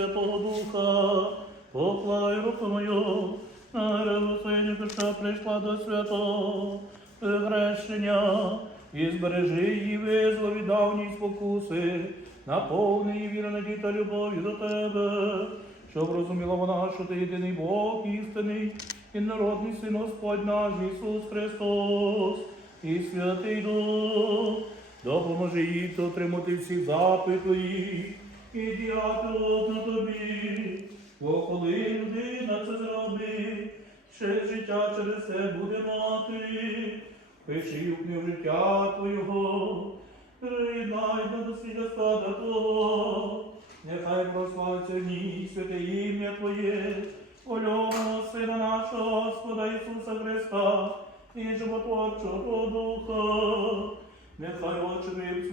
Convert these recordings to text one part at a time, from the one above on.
Святого Духа, поклай руку мою, на гребусиню, що прийшла до святого грещення, і збережи її визвол від давньої спокуси, наповни її віра, надій любов'ю до Тебе, щоб розуміла вона, що ти єдиний Бог істинний, і народний Син Господь наш Ісус Христос, і Святий Дух, допоможи їй дотримати всі запити і на тобі. Бо коли людина це зробить, ще життя через це буде мати, пиши в книгу життя Твого, приєднай до дослідя стада Твого, нехай прославиться в ній святе ім'я Твоє, Ольового Сина нашого Господа Ісуса Христа і животворчого Духа, нехай очі твої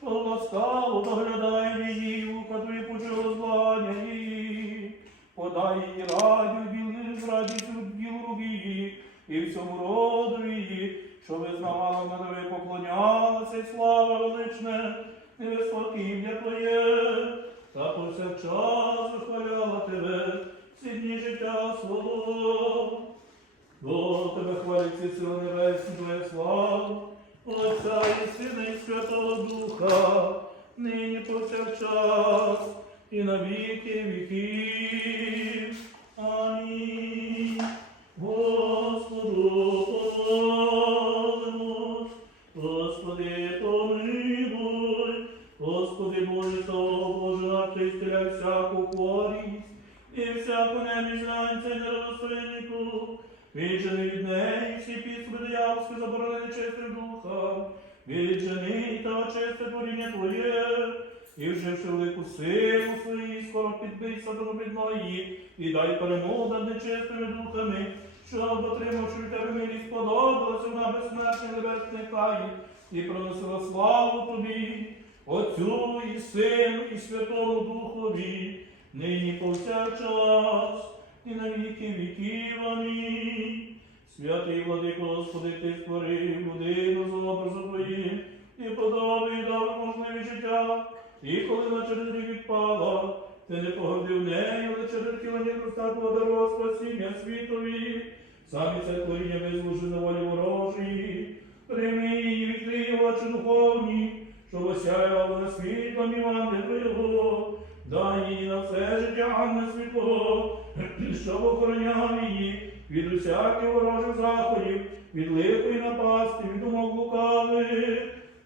повсякчас, ласкаво доглядай її, вуха твої почули злання її, подай їй радю, білий з радістю ділу рук її, і всьому роду її, що визнавала на тебе, поклонялася, і слава величне, і високе ім'я Твоє, та повсякчас вихваляла тебе, всі дні життя свого. Бо тебе хвалить всі сили небесні, твоя слава, Отця і Сина, і Святого Духа, нині повсякчас, і на віки віків. Амінь. Господу помолимось, Господи помилуй, Господи Боже, того Боже, начистиля всяку користь, і всяку немість глянця недостойнику, від неї всі підступи диявольські заборонені чистим духом, віджени та очисти творіння Твоє, і вживши велику силу свої, скоро підбий сатану під ноги, і дай перемогу над нечистими духами, щоб отримавши від тебе милість, подобалася вона безсмертних небесних хаїв, і проносила славу Тобі, Отцю і Сину, і Святому Духові, нині повсякчас і на віки віків. Амінь. Святий владико, Господи, Ти створив людину з образу Твоїм, і подобі дав можливі життя, і коли на через відпала, ти не погордив нею, але через втілення Христа подарував спасіння світові, самі це творіння вислужи на волі ворожої, прийми її, відкрий очі духовні, щоб осяяла на світлом Івана Твого, дай їй на все життя на світло, щоб охороняв її від усяких ворожих заходів, від лихої напасти, від умов лукавих,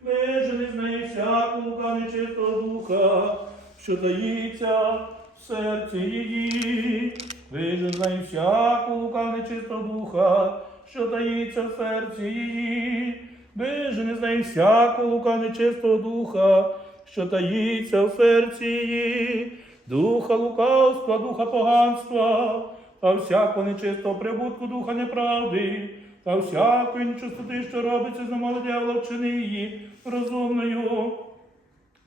вижени з неї всяку лука нечистого духа, що таїться в серці її, вижени з неї всяку лука нечистого духа, що таїться в серці її, вижени з неї всяку лука нечистого духа, що таїться в серці її, духа лукавства, духа поганства, та всякого нечистого прибутку духа неправди, та всякої нечистоти, що робиться з намови дьявола, вчини її розумною,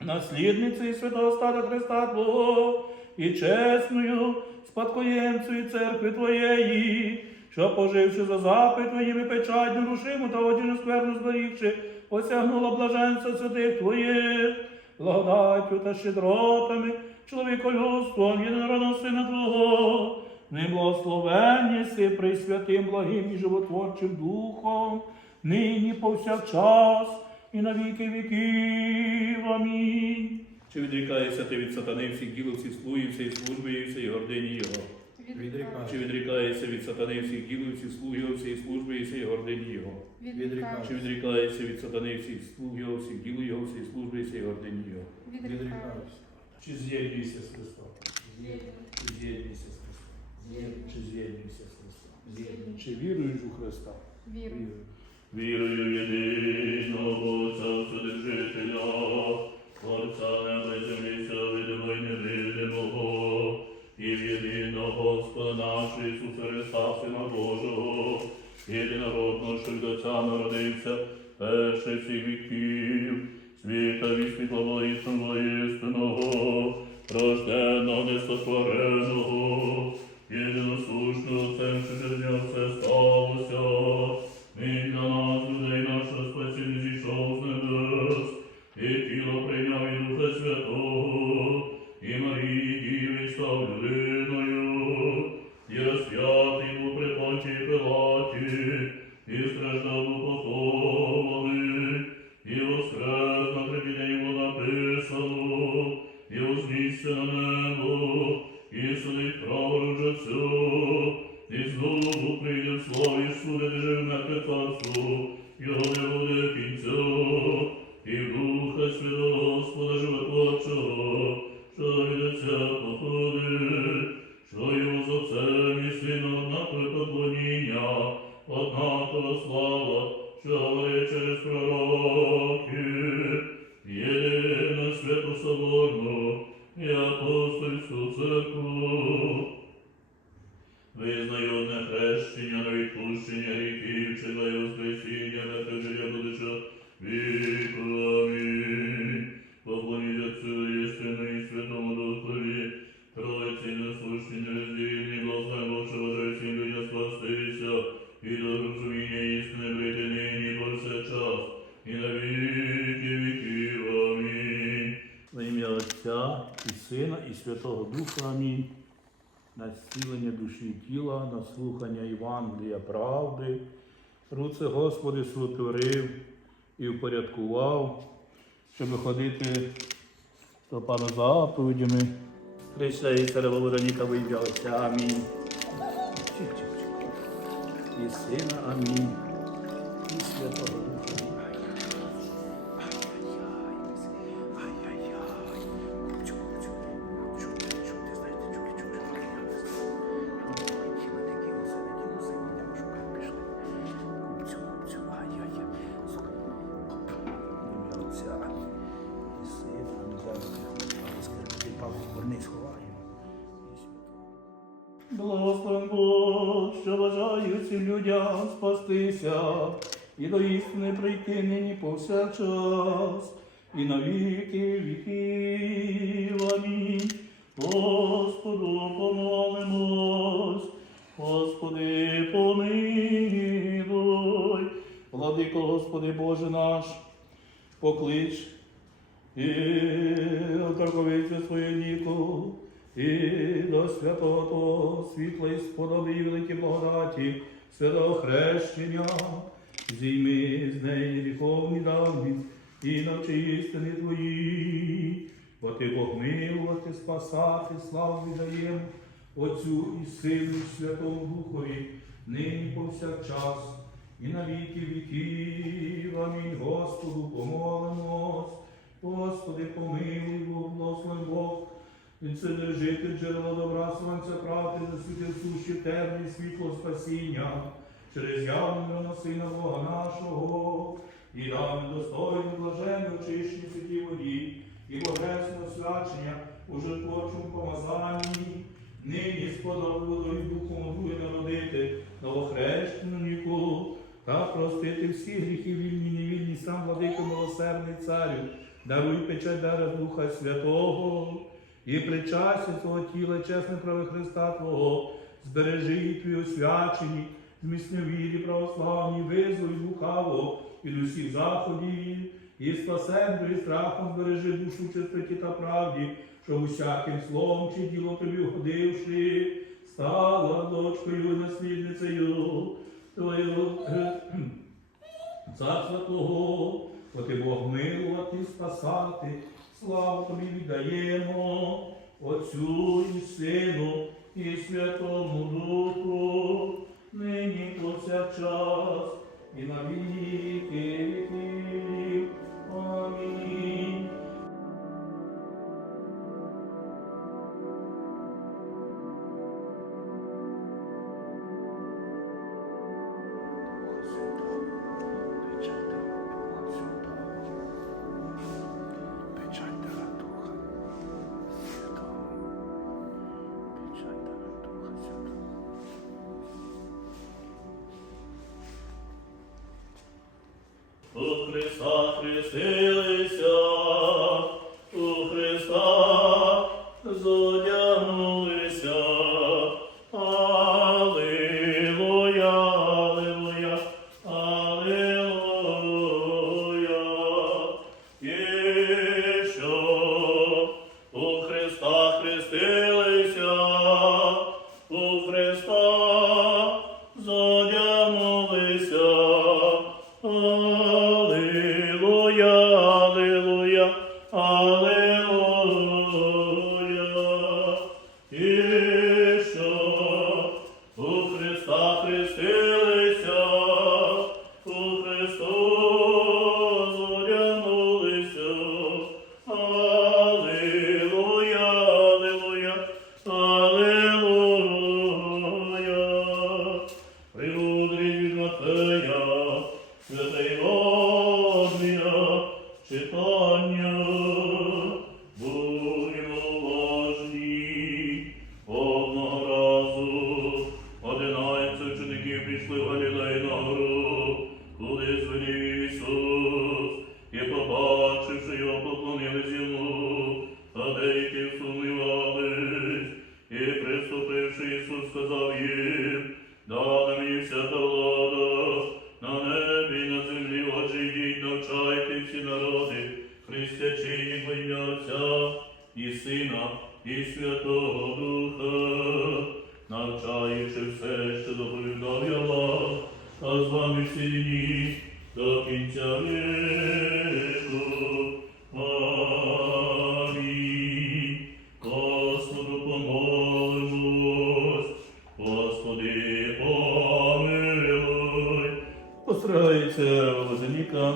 наслідницею святого стада Христа Твого і чесною спадкоємцею церкви Твоєї, що, поживши за запит Твоїми печать нерушиму та одіну скверну зберігши, осягнула блаженство святих Твоїх, благодаттю та щедротами, чоловіколюбством єдинородного Сина Твого, не благословенні си присвятим благим і животворчим Духом, нині повсякчас і на віки віків. Амінь. Чи відрікаєшся ти від сатани всіх діл, всіх слугів, всієї служби і всієї гордині Його? Відрікаю. Чи відрікаєшся від сатани всіх діл, всіх слугів, всієї служби і всієї гордині Його? Відрікаю. Чи відрікаєшся від сатани всіх слугів, всіх діл Його, всієї служби і всієї гордині Його? Відрікаюся. Чи з'єднуєшся з Христом? Чи з'єднуєшся з Христом? Чи з'єднуєшся з Христом? Чи віруєш у Христа? Вірую. Вірую в єдиного Отця Вседержителя, Творця неба землі, всього і невидимого, і в єдиного Господа нашого Ісуса Христа, Сина Божого, єдинородного, що від Отця народився, So blue. Однакова слава, що говорить через пророків, єдину святу соборну і апостольську церкву. Отця і Сина, і Святого Духа. Амінь. На зцілення душі і тіла, на слухання Євангелія правди. Руце Господи сотворив і впорядкував, щоб ходити стопами заповідями. Христа і царя Володаніка Отця. Амінь. І Сина. Амінь. І Святого Благословен Бог, що бажає всім людям спастися, і до істини прийти нині повсякчас, і на віки віків. Амінь. Господу помолимось, Господи, помилуй, владико Господи Боже наш, поклич і торговицю свою віку, і до святого того світла і сподоби і великі благодаті, святого хрещення, зійми з неї гріховні давні, і навчи істини твої, бо ти Бог милувати, спасати, славу віддаємо Отцю і Сину, Святому Духові, нині повсякчас, і на віки віків. Амінь. Господу помолимось. Господи, помилуй, благослови Бог, від жити джерело добра, сонця правди, засвітив суші темні світло спасіння, через явного на Сина Бога нашого, і дав достойно блаженну очищенні святій воді, і божественного свячення у жертворчому помазанні, нині водою духом одруй народити, новохрещену Ніколу, та простити всі гріхи вільні, невільні, сам владико милосердний царю, даруй печать дара Духа Святого, і причастя свого тіла, чесне праве Христа Твого, збережи твої освячені, зміцни вірі православні, визволь лукаво від усіх заходів, і спасен і страхом збережи душу чистоті та правді, що усяким словом чи діло тобі вгодивши, стала дочкою наслідницею Твоєго царства Твого, бо ти Бог милувати, спасати, славу тобі віддаємо, Отцю і Сину, і Святому Духу, нині повсякчас, і на віки Христа хрестилися, Love you. Пострагається Возеліка.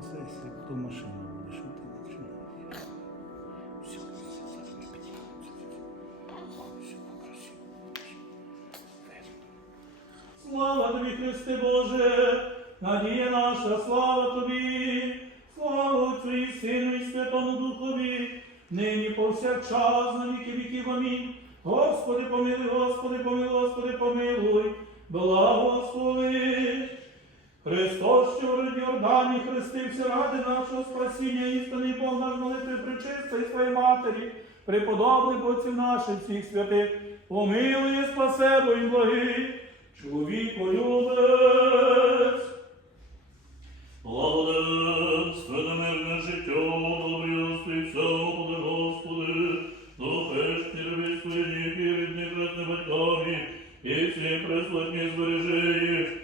Фотосесія, потім машина буде, що ти починаєш? Все, все, зараз не. Слава тобі, Христе Боже, надія наша, слава тобі, слава Отцю і Сину і Святому Духові, нині повсякчас, на віки віків. Амінь. Господи, помилуй, Господи, помилуй, Господи, помилуй, благослови. Христос, що в Йордані хрестився ради нашого спасіння, істинний Бог наш молитви причистої своєї матері, преподобних отців наших всіх святих, помилує, спасе, бо і благий, чоловіку любець. Благоденственно мирне життя, добрі остився, Господи, Господи, духеш нерви свої, рідних братних батьками, і всі прислатні збережи їх,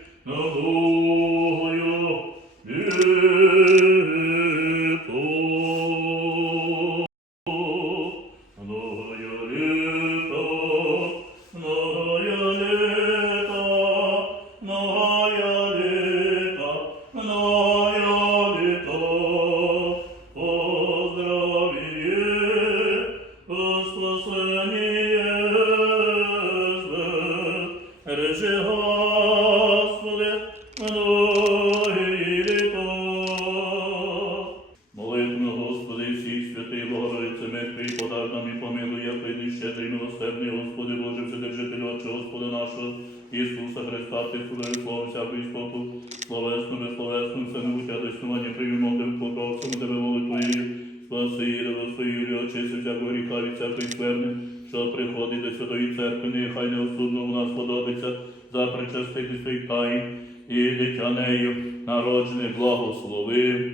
небуття до існування приймемо, Тебе покровцем, Тебе молитвою, спаси, до свою, очисти всякого гріха від всякої скверни, що приходить до Святої Церкви, нехай неосудно в нас подобиться, за причастити своїх таїн, і дитя нею, народжене, благослови.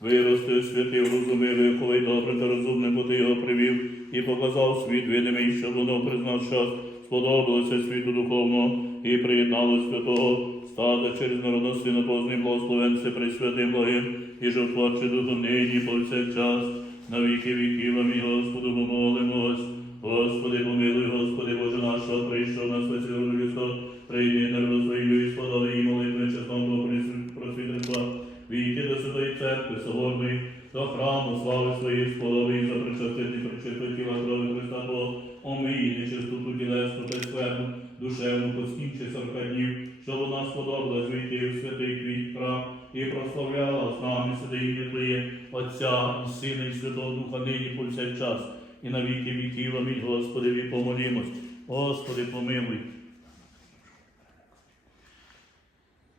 Вирости святий, розумив, виховай добре та розумне, бо ти його привів і показав світ видимий, щоб воно признав час, сподобалося світу духовно і приєднало святого, стати через народа сина позний благословенце присвятим благим і жертвачи духу нині повсякчас, на віки віків, амінь, Господу помолимось. Нині повсякчас, і на віки віків. Амінь, Господи, помолімось. Господи, помилуй.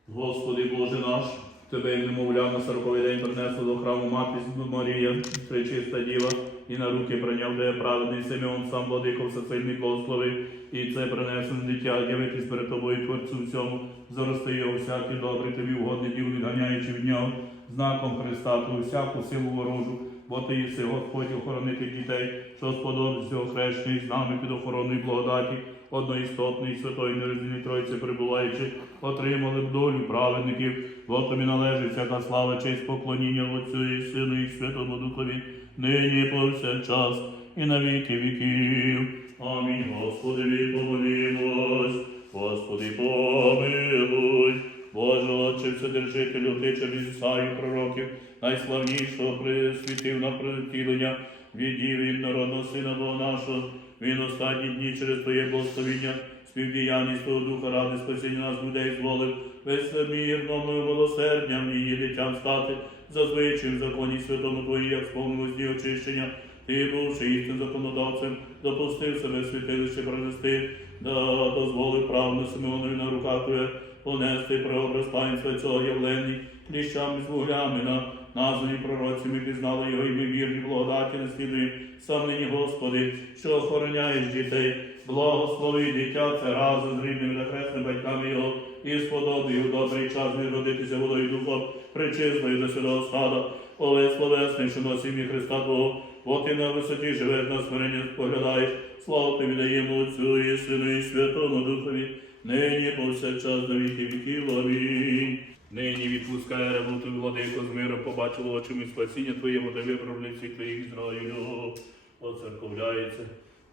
Господи Боже наш, Тебе, немовля, на сороковий день принесла до храму мати Марія, пречиста діва, і на руки прийняв, де праведний Симеон, сам владико всесильний благослови, і це принесене дитя, явитись перед тобою творцю всьому, зарости його всякий добрий тобі угодний діл, відганяючи від нього, знаком Христа, ту всяку силу ворожу, бо ти єси Господь охоронити дітей, що сподобався хрещений з нами під охороною благодаті, одноістотної святої нероздільної Тройці прибуваючи, отримали б долю праведників, бо тобі належить всяка слава, честь поклоніння Отцю і Сину і Святому Духові, нині повсякчас і на віки віків. Амінь. Господи, помолімось, Господи, помилуй. Боже, Отче, Вседержителю, Ти через Ісаю пророків, найславнішого присвітив на притілення від діви народного Сина Бога нашого, Він останні дні через Твоє благословіння, співдіяльність Твого Духа ради спасіння нас людей зволив, безмірному милосердям і дитям стати, за звичаєм законі святому Твої, як сповнилось дні очищення, Ти, бувши істин законодавцем, допустив себе святилище пронести, да дозволив правду Симеонові на руках Твоє, понести прообраз таїнства цього явлений, кліщами з вуглями на названі пророцями пізнали його і ми вірні благодаті наслідуємо. Сам нині, Господи, що охороняєш дітей, благослови дитя це разом з рідними та хресними батьками його, і сподоби у добрий час відродитися водою духом, причистою до святого стада, Оле словесний, що носив ім'я Христа Твого, бо ти на висоті живеш на смирення споглядаєш, славу тобі даємо Отцю і Сину і Святому Духові, нині повсякчас до віки віків. Амінь. Нині відпускає революцію владико з миром, побачило очима спасіння Твоє, бо ти виправляй всіх Твоїх Ізраїлю. Оцерковляється,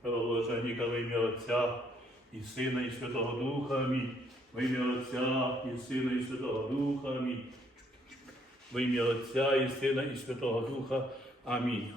Первоблаженніка в ім'я Отця і Сина, і Святого Духа. Амінь. В ім'я Отця і Сина, і Святого Духа. Амінь. В ім'я Отця і Сина, і Святого Духа. Амінь.